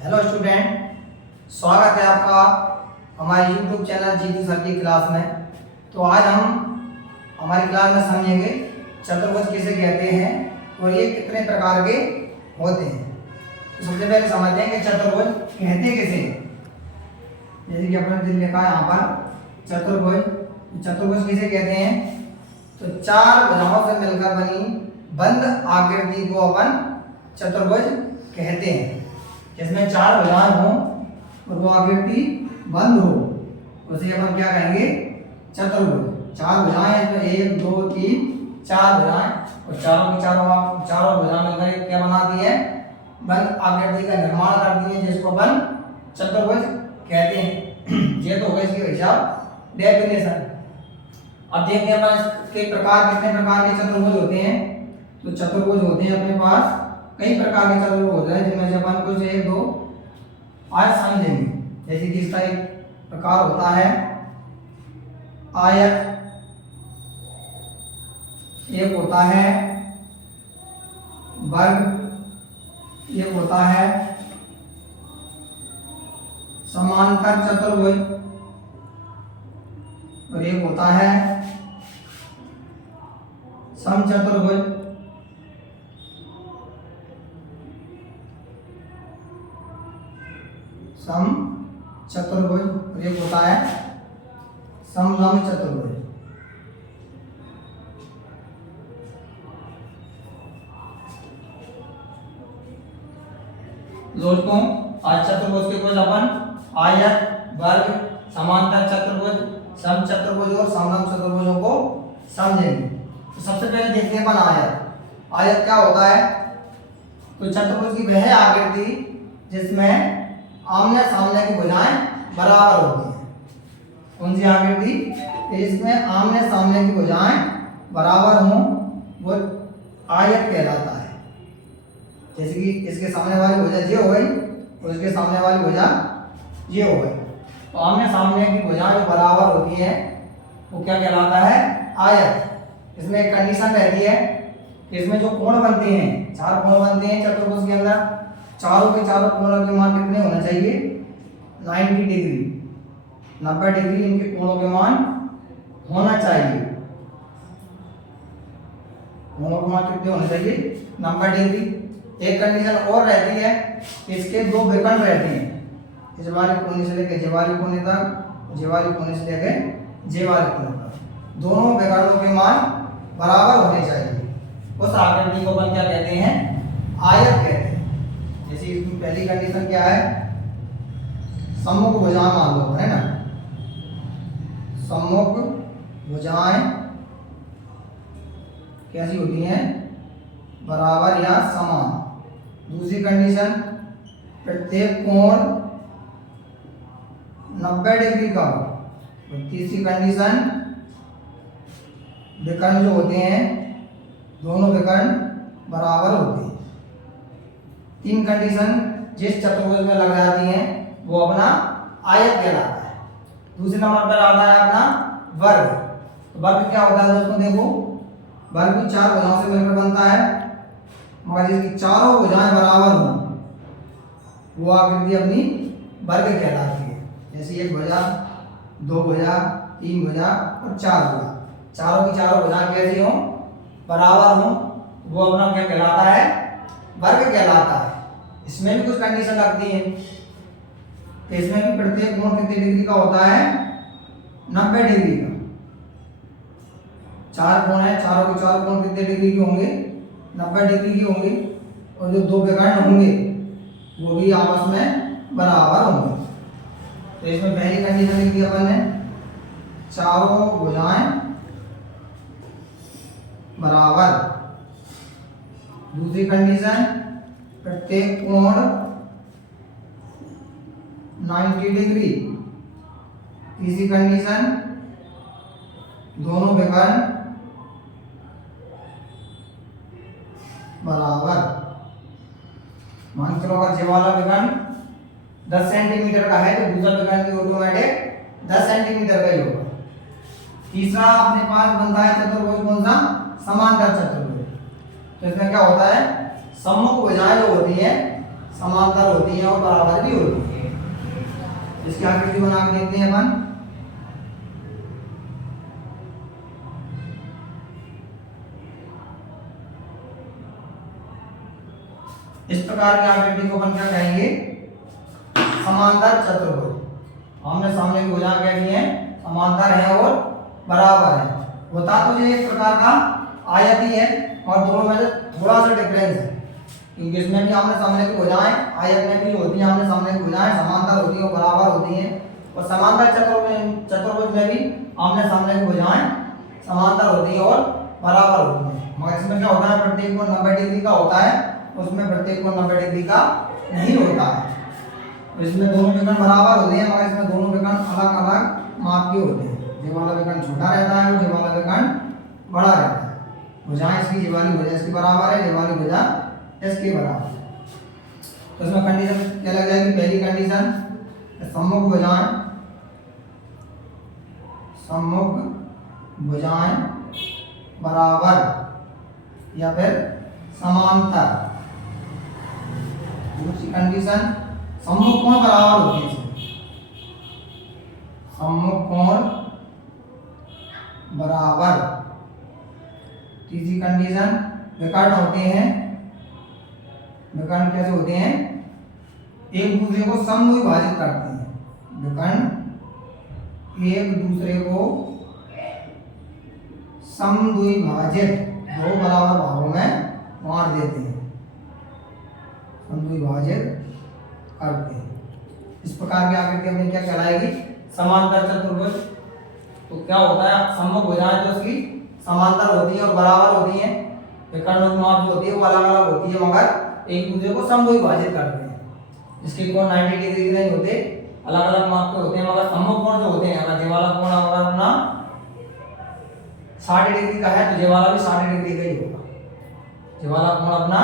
Hello student, स्वागत है आपका हमारे यूट्यूब चैनल जीतू सर की क्लास में। तो आज हम हमारी क्लास में समझेंगे चतुर्भुज किसे कहते हैं और ये कितने प्रकार के होते हैं। तो सबसे पहले समझते हैं कि चतुर्भुज कहते किसे हैं। जैसे कि अपने दिल लिखा है यहाँ पर चतुर्भुज। चतुर्भुज किसे कहते हैं? तो चार भुजाओं से मिलकर बनी बंद आकृति को अपन चतुर्भुज कहते हैं, जिसमें चार भुजाएं हों और वो आकृति बंद हो, उसे अपन क्या कहेंगे? चतुर्भुज। चार भुजाएं हैं, तो एक दो तीन चार भुजाएं, और चारों की चारों भुजाएं मिलकर क्या बनाती है? बंद आकृति का निर्माण करती है, जिसको अपन चतुर्भुज कहते हैं। ये तो होगा इसकी हिसाब डेफिनेशन। अब देखते हैं अपन इसके प्रकार, कितने प्रकार के चतुर्भुज होते हैं। तो चतुर्भुज होते हैं अपने पास कई प्रकार के चतुर्भुज होते हैं, जिनमें से अपन कुछ एक दो आज समझेंगे। जैसे कि इसका एक प्रकार होता है आयत, एक होता है वर्ग, एक होता है समांतर चतुर्भुज, और एक होता है समचतुर्भुज। सम चतुर्भुज, और एक होता है समलंब चतुर्भुज। दोस्तों, आज चतुर्भुज के कुछ अपन आयत, वर्ग, समांतर चतुर्भुज, समचतुर्भुज और समलंब चतुर्भुजों को समझेंगे। तो सबसे पहले देखते हैं अपन आयत। आयत क्या होता है? तो चतुर्भुज की वह आकृति जिसमें आमने सामने की भुजाएं बराबर होती हैं। कौन सी आकृति? इसमें आमने सामने की भुजाएं बराबर हों, वो आयत कहलाता है। जैसे कि इसके सामने वाली भुजा ये हो गई और इसके सामने वाली भुजा ये हो गई, तो आमने सामने की भुजाएं जो बराबर होती है वो क्या कहलाता है? आयत। इसमें एक कंडीशन रहती है कि इसमें जो कोण बनते हैं, चार कोण बनते हैं चतुर्भुज के अंदर, चारों के चारों कोणों के मान कितने होने चाहिए? 90 डिग्री, 90 डिग्री इनके कोणों के मान होना चाहिए। कोणों के मान कितने होने चाहिए? 90 डिग्री। एक कंडीशन और रहती है कि इसके दो विकर्ण रहते हैं, इस वाले कोने से लेकर जे वाले कोने तक, जे वाले कोने से लेकर जे वाले कोने तक, दोनों विकर्णों के मान बराबर होने चाहिए। उस आकृति को अपन क्या कहते हैं? आयत कहते हैं। जैसे इसमें पहली कंडीशन क्या है? सम्मुख भुजाएं मान लो, है ना? सम्मुख भुजाएं कैसी होती हैं? बराबर या समान। दूसरी कंडीशन, प्रत्येक कोण 90 डिग्री का हो। और तीसरी कंडीशन, विकर्ण जो होते हैं दोनों विकर्ण बराबर होते हैं। तीन कंडीशन जिस चतुर्भुज में लग जाती हैं वो अपना आयत कहलाता है। दूसरे नंबर पर आता है अपना वर्ग। तो वर्ग क्या होता है दोस्तों? देखो, वर्ग भी चार भुजाओं से मिलकर बनता है, मगर जिसकी चारों भुजाएं बराबर हों वो आकृति अपनी वर्ग कहलाती है। जैसे एक भुजा, दो भुजा, तीन भुजा और चार भुजा, चारों की चारों भुजाएं कैसी हों? बराबर हों, वो अपना क्या कहलाता है? वर्ग कहलाता है। इसमें भी कुछ कंडीशन लगती है। तो इसमें भी प्रत्येक कोण कितने डिग्री का होता है? 90 डिग्री का। चार कोण है, चारों के चार कोण कितने डिग्री के होंगे? 90 डिग्री के होंगे। और जो दो विकर्ण होंगे वो भी आपस में बराबर होंगे। तो इसमें पहली कंडीशन लिख दी अपन ने, चारों भुजाएं बराबर। दूसरी कंडीशन, प्रत्येक कोण 90 डिग्री। तीसरी कंडीशन, दोनों विकर्ण बराबर। मान के चलो अगर जे वाला विकर्ण 10 सेंटीमीटर का है तो दूसरा विकर्ण भी ऑटोमेटिक 10 सेंटीमीटर का ही होगा। तीसरा अपने पास बनता है चतुर्भुज, कौन सा? समांतर चतुर्भुज। तो इसमें क्या होता है? सम्मुख भुजाएं जो होती हैं समांतर होती हैं और बराबर भी होती हैं। इसकी आकृति बना के देखते हैं अपन। इस प्रकार की आकृति को अपन क्या कहेंगे? समांतर चतुर्भुज। आमने सामने की भुजा कह दी है, समांतर है और बराबर है। होता तो ये एक प्रकार का आयत ही है और दोनों में से थोड़ा सा डिफरेंस है, क्योंकि इसमें भी आमने सामने की भुजाएं, आयत में भी होती है आमने सामने की भुजाएं, समांतर होती है और बराबर होती हैं। और समांतर चतुर्भुज में भी आमने सामने की भुजाएं समांतर होती है और बराबर होती हैं। मगर इसमें क्या होता है? प्रत्येक कोण 90 डिग्री का होता है, उसमें प्रत्येक कोण 90 डिग्री का नहीं होता है। तो इसमें दोनों विकर्ण बराबर होते हैं, मगर इसमें दोनों विकर्ण अलग अलग माप के होते हैं। ये वाला विकर्ण छोटा रहता है और ये वाला विकर्ण बड़ा रहता है। भुजाएं इसकी, ये वाली भुजा इसकी बराबर है, ये वाली भुजा इसके बराबर है। तो इसमें कंडीशन क्या लग जाएगी? पहली कंडीशन, सम्मुख भुजाएं बराबर या फिर समांतर। दूसरी कंडीशन, सम्मुख कोण बराबर होते हैं। सम्मुख कोण बराबर। तीसरी कंडीशन, विकर्ण होते हैं। विकर्ण कैसे होते हैं? एक दूसरे को समद्विभाजित करते हैं। विकर्ण एक दूसरे को समद्विभाजित, दो बराबर भागों में बांट देते हैं, समद्विभाजित करते हैं। इस प्रकार की आकृति अपनी क्या कहलाएगी? समांतर चतुर्भुज। तो क्या होता है? सम्मुख भुजाएं जो उसकी समांतर होती है और बराबर होती हैं। विकर्णों की माप जो होती है वो अलग अलग होती है, मगर एक दूसरे को समद्विभाजित करते हैं। जिसके कोण 90 डिग्री के नहीं होते, अलग अलग माप के होते हैं। मगर सम्मुख कोण जो होते हैं, अगर ये वाला कोण अगर अपना 60 डिग्री का है तो ये वाला भी 60 डिग्री का ही होगा। ये वाला कोण अपना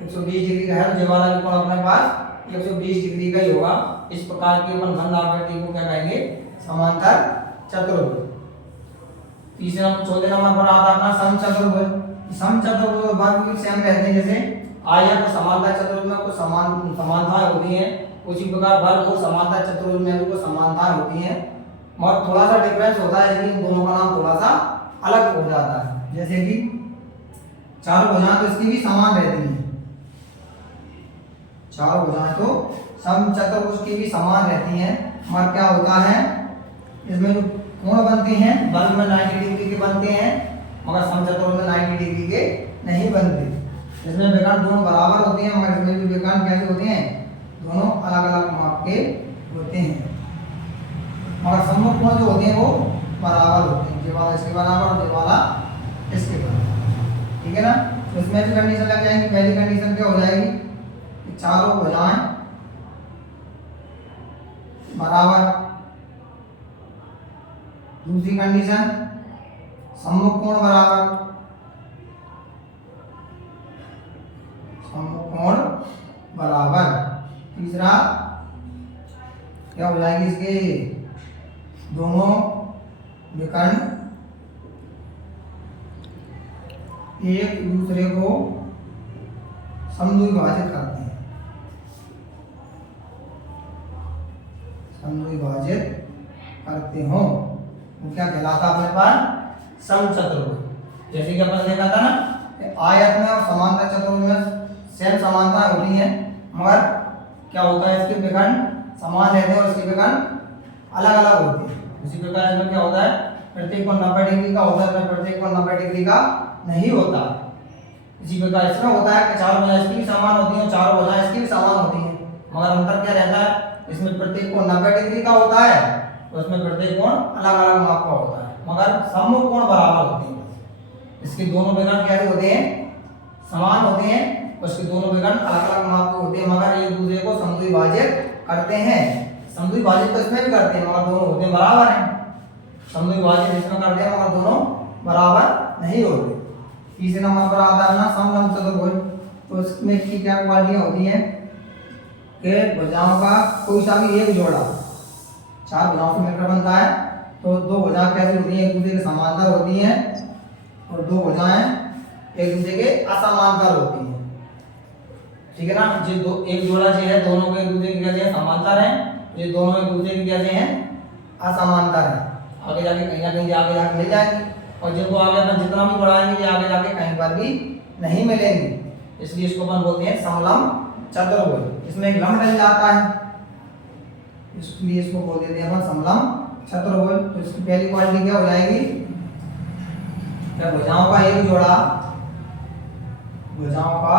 120 डिग्री का है तो ये वाला भी कोण अपने पास 120 डिग्री का ही होगा। इस प्रकार की अपन बंद आकृति को क्या कहेंगे? समांतर चतुर्भुज। तीसरा चौथे नंबर पर आता है अपना समचतुर्भुज। समचतुर्भुज भाग भी सेम रहते हैं, जैसे आयत और समांतर चतुर्भुज में कुछ समानताएं होती हैं, उसी प्रकार वर्ग और समांतर चतुर्भुज में भी कुछ समानताएं होती हैं, और थोड़ा सा डिफरेंस होता है, लेकिन दोनों का नाम थोड़ा सा अलग हो जाता है। जैसे कि चारों भुजाएं तो इसकी भी समान रहती हैं, चारों भुजाएं तो समचतुर्भुज की भी समान रहती हैं, मगर क्या होता है? इसमें जो कोण बनते हैं वर्ग में 90 डिग्री के बनते हैं, मगर समचतुर्भुज में 90 डिग्री के नहीं बनते। इसमें विकर्ण दोनों बराबर होते हैं, मगर इसमें भी विकर्ण कैसे होते हैं? दोनों अलग अलग माप के होते हैं, मगर सम्मुख कोण जो होते हैं वो बराबर होते हैं। ये वाला इसके बराबर और ये वाला इसके बराबर, ठीक है ना? तो इसमें भी कंडीशन लग जाएगी। पहली कंडीशन क्या हो जाएगी? कि चारों भुजाएं बराबर। दूसरी कंडीशन, सम्मुख कोण बराबर। सम्मुख कोण बराबर। तीसरा क्या हो जाएगी? इसके दोनों विकर्ण एक दूसरे को समद्विभाजित करते हैं, समद्विभाजित करते हो, वो क्या कहलाता है अपने पास? समचतुर्भुज। जैसे कि अपन देखा था ना, आयत में और समांतर चतुर्भुज में सेम समानताएं होती हैं, मगर क्या होता है? इसके विकर्ण समान रहते हैं और इसके विकर्ण अलग अलग होते हैं। उसी प्रकार इसमें क्या होता है? प्रत्येक कोण 90 डिग्री का होता है, प्रत्येक कोण 90 डिग्री का नहीं होता। इसी प्रकार इसमें होता है कि चारों भुजाएं इसकी भी समान होती हैं, चारों भुजाएं इसकी भी समान होती हैं, मगर अंतर क्या रहता है? इसमें प्रत्येक कोण 90 डिग्री का होता है और इसमें प्रत्येक कोण अलग अलग माप का होता है, मगर सम्मुख कोण बराबर होते हैं। इसके दोनों विकर्ण कैसे होते हैं? समान होते हैं, उसके दोनों विकर्ण अलग अलग माप के होते हैं, मगर एक दूसरे को समद्विभाजित करते हैं। समद्विभाजित तो इसमें भी करते हैं, मगर दोनों होते हैं बराबर हैं। समद्विभाजित इसमें करते हैं, मगर दोनों बराबर नहीं होते। तीसरे नंबर पर आता है अपना समलंब चतुर्भुज। तो इसमें की क्या क्वालिटियां होती हैं? कि भुजाओं का कोई सा भी एक जोड़ा, चार भुजाओं से मिलकर बनता है, तो दो भुजाएं कैसी होती हैं? एक दूसरे के समांतर होती हैं, और दो भुजाएं एक दूसरे के असमांतर होती हैं। ठीक है ना। ये दो एक जोड़ा जो है दोनों के एक दूसरे के कहते हैं समांतर हैं, ये दोनों एक दूसरे के कहते हैं असमांतर हैं। आगे जाके कहीं ना कहीं आगे जाके मिल जाएंगे, और जिनको आगे अपन जितना भी बढ़ाएंगे ये आगे जाके कहीं पर भी नहीं मिलेंगे, इसलिए इसको अपन बोलते हैं समलंब चतुर्भुज। इसमें एक लंब डल जाता है, इसलिए इसको बोल देते हैं अपन समलंब चतुर्भुज। तो इसकी पहली क्वालिटी क्या हो जाएगी, भुजाओं का एक जोड़ा, भुजाओं का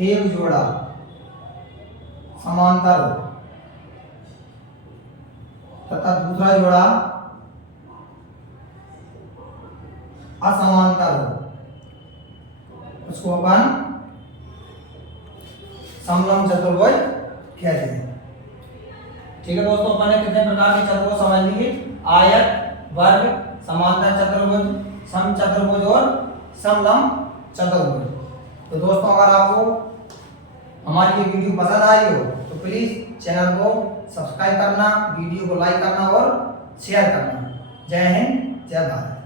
एक जोड़ा समांतर हो तथा दूसरा जोड़ा असमांतर हो, उसको अपन समलंब चतुर्भुज कहते हैं। ठीक है दोस्तों, अपन ने कितने प्रकार के चतुर्भुज समझ लिए, आयत, वर्ग, समांतर चतुर्भुज, समचतुर्भुज और समलंब चतुर्भुज। तो दोस्तों अगर आपको हमारी ये वीडियो पसंद आई हो तो प्लीज चैनल को सब्सक्राइब करना, वीडियो को लाइक करना और शेयर करना। जय हिंद, जय भारत।